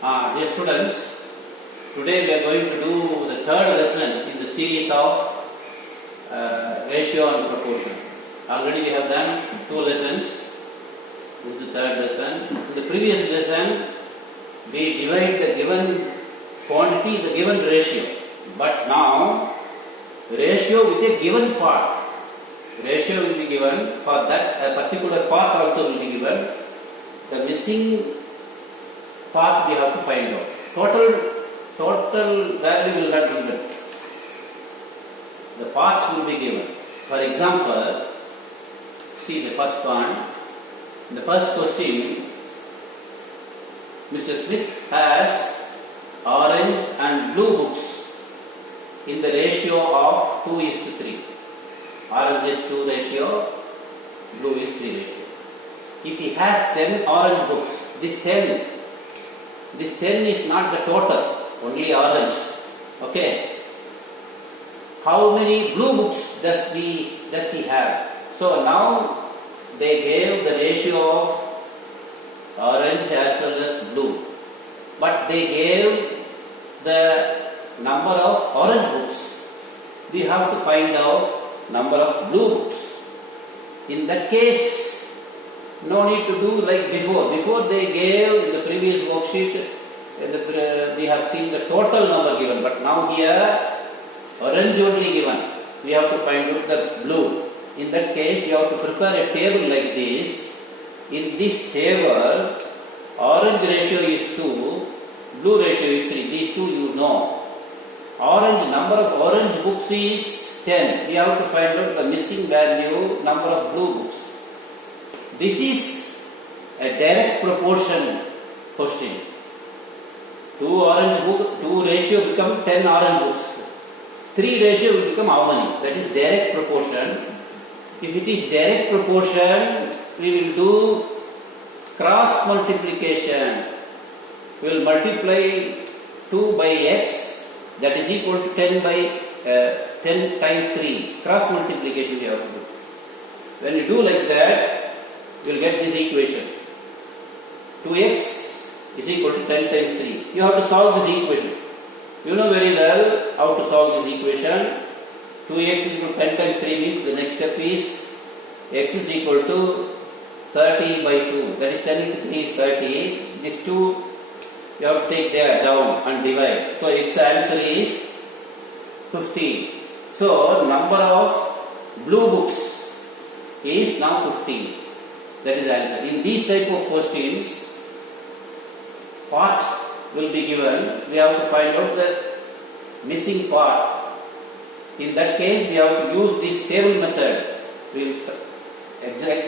Dear students, today we are going to do the third lesson in the series of ratio and proportion. Already we have done 2 lessons. This is the third lesson. In the previous lesson, we divide the given quantity, the given ratio. But now, ratio with a given part. Ratio will be given, for that a particular part also will be given. The missing part we have to find out. Total value will not be given. The parts will be given. For example, see the first one. In the first question, Mr. Smith has orange and blue books in the ratio of 2:3. Orange is 2 ratio, blue is 3 ratio. If he has 10 orange books, this 10 is not the total, only orange. Okay. How many blue books does he have? So now they gave the ratio of orange as well as blue. But they gave the number of orange books. We have to find out number of blue books. In that case, no need to do like before. Before they gave in the previous worksheet, we have seen the total number given. But now here, orange only given. We have to find out the blue. In that case, you have to prepare a table like this. In this table, orange ratio is 2, blue ratio is 3. These two you know. Orange, number of orange books is 10. We have to find out the missing value, number of blue books. This is a direct proportion question. 2 ratio become 10 orange books. 3 ratio will become how many? That is direct proportion. If it is direct proportion, we will do cross multiplication. We will multiply 2 by x, that is equal to 10 times 3. Cross multiplication we have to do. When you do like that, you will get this equation. 2x is equal to 10 times 3. You have to solve this equation. You know very well how to solve this equation. 2x is equal to 10 times 3 means the next step is x is equal to 30 by 2. That is 10 into 3 is 30. This 2 you have to take there down and divide. So x answer is 15. So number of blue books is now 15. That is the answer. In these type of questions, part will be given. We have to find out the missing part. In that case, we have to use this table method. We will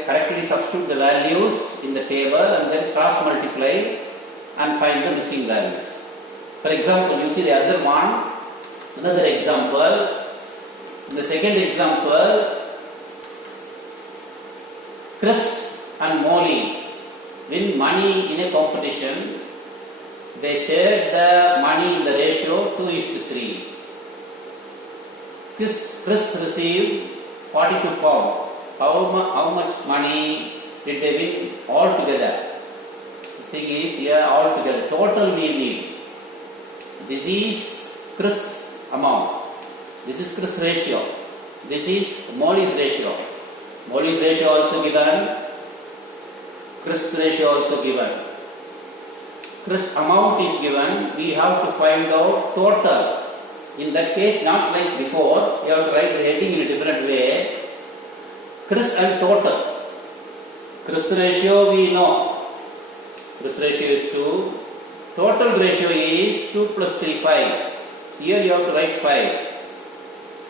correctly substitute the values in the table and then cross multiply and find the missing values. For example, you see the other one. Another example. In the second example, Chris and Molly win money in a competition. They shared the money in the ratio 2:3. Chris received 42 pounds. How much money did they win altogether? The thing is here altogether. Total we need. This is Chris amount. This is Chris ratio. This is Molly's ratio. Molly's ratio also given. Chris ratio also given. Chris amount is given. We have to find out total. In that case, not like before, you have to write the heading in a different way. Chris and total. Chris ratio we know. Chris ratio is 2. Total ratio is 2 plus 3, 5. Here you have to write 5.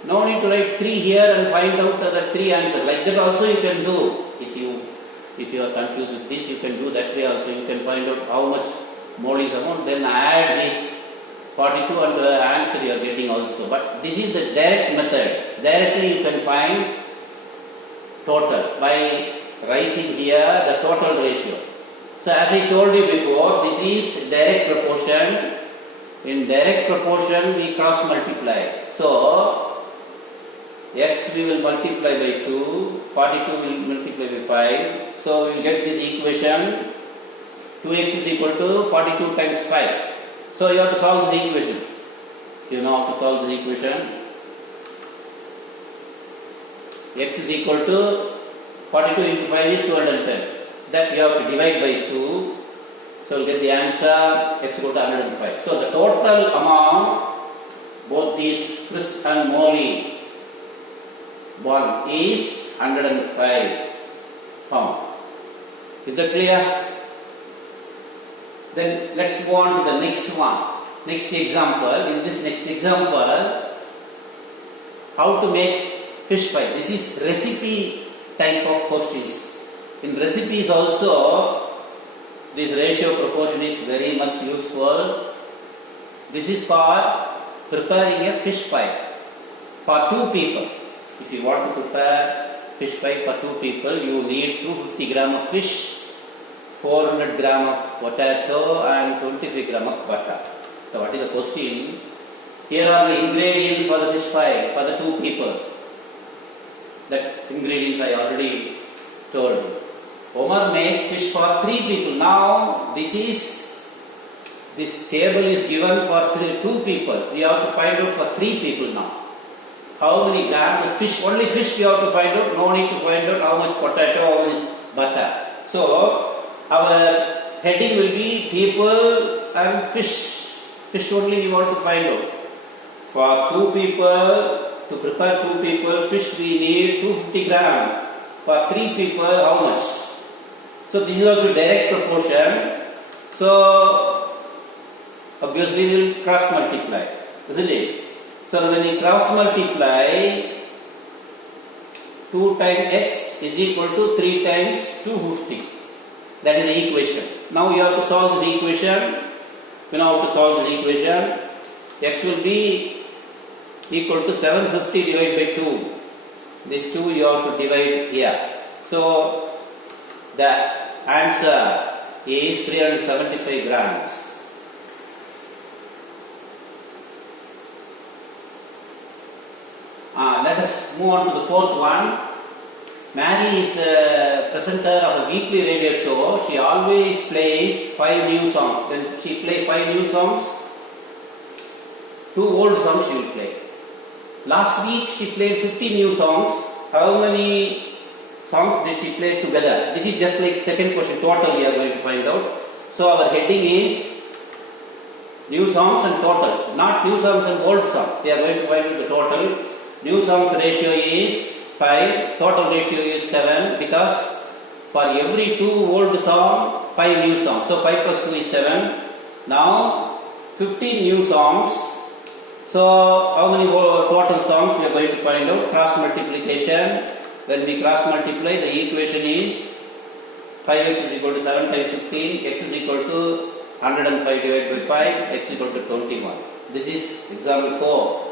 No need to write 3 here and find out the 3 answer. Like that also you can do. If you are confused with this, you can do that way also. You can find out how much Molly's amount, then add this 42 and the answer you are getting also. But this is the direct method. Directly you can find total by writing here the total ratio. So as I told you before, this is direct proportion. In direct proportion we cross multiply. So x we will multiply by 2, 42 will multiply by 5. So we will get this equation 2x is equal to 42 times 5. So you have to solve this equation. You know how to solve this equation. X is equal to 42 into 5 is 210. That you have to divide by 2. So you get the answer x equal to 105. So the total amount, both these Chris and Molly one is 105 pound. Is that clear? Then let's go on to the next one. Next example. In this next example, how to make fish fry. This is recipe type of questions. In recipes also, this ratio proportion is very much useful. This is for preparing a fish fry for 2 people. If you want to prepare fish fry for 2 people, you need 250 gram of fish, 400 gram of potato and 25 gram of butter. So what is the question? Here are the ingredients for the fish fry for the 2 people. That ingredients I already told you. Omar makes fish for 3 people. Now this table is given for 2 people. We have to find out for 3 people now. How many grams of fish? Only fish we have to find out. No need to find out how much potato, how much butter. So our heading will be people and fish. Fish only we want to find out. For 2 people, to prepare 2 people, fish we need 250 gram. For 3 people, how much? So this is also direct proportion. So obviously we will cross multiply, isn't it? So when we cross multiply, 2 times x is equal to 3 times 250. That is the equation. Now you have to solve this equation. You know how to solve this equation. X will be equal to 750 divided by 2. This 2 you have to divide here. So the answer is 375 grams. Let us move on to the 4th one. Mary is the presenter of a weekly radio show. She always plays 5 new songs. When she plays 5 new songs, 2 old songs she will play. Last week she played 50 new songs. How many songs did she play together? This is just like second question. Total we are going to find out. So our heading is new songs and total. Not new songs and old songs. We are going to find out the total. New songs ratio is 5. Total ratio is 7. Because for every 2 old song, 5 new songs. So 5 plus 2 is 7. Now 15 new songs. So how many total songs we are going to find out? Cross multiplication. When we cross multiply, the equation is 5x is equal to 7 times 15, x is equal to 105 divided by 5, x is equal to 21. This is example 4.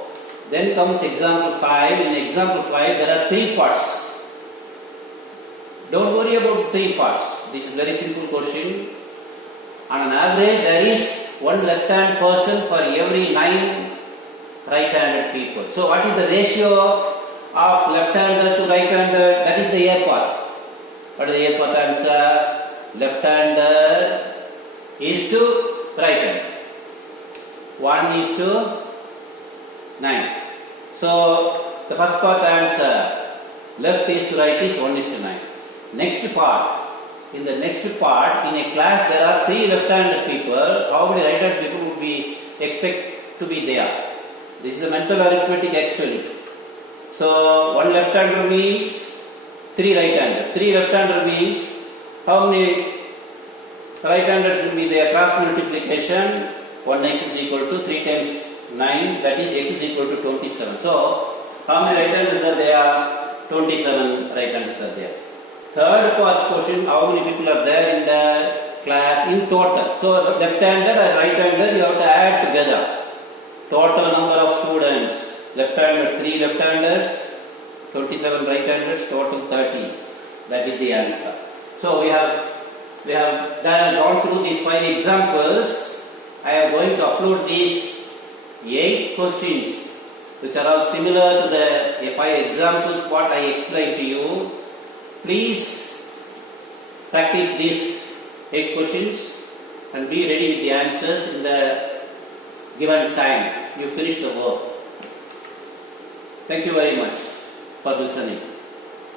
Then comes example 5. In example 5, there are 3 parts. Don't worry about 3 parts. This is very simple question. On an average, there is 1 left-hand person for every 9 right-handed people. So what is the ratio of left-hander to right-hander? That is the A part. What is the A part answer? Left-hander is to right-hander. 1 is to 9. So the first part answer, left is to right is 1 is to 9. Next part. In the next part, in a class there are 3 left-handed people. How many right-handed people would we expect to be there? This is a mental arithmetic actually. So 1 left-hander means 3 right-handers. 3 left-hander means how many right-handers will be there? Cross multiplication. 1x is equal to 3 times 9. That is x is equal to 27. So how many right-handers are there? 27 right-handers are there. Third part question, how many people are there in the class in total? So left-handed and right-handed you have to add together. Total number of students, left-handed 3 left-handers, 27 right-handers, total 30. That is the answer. So we have gone through these 5 examples. I am going to upload these 8 questions which are all similar to the 5 examples what I explained to you. Please practice these 8 questions. and be ready with the answers in the given time. You finish the work. Thank you very much for listening.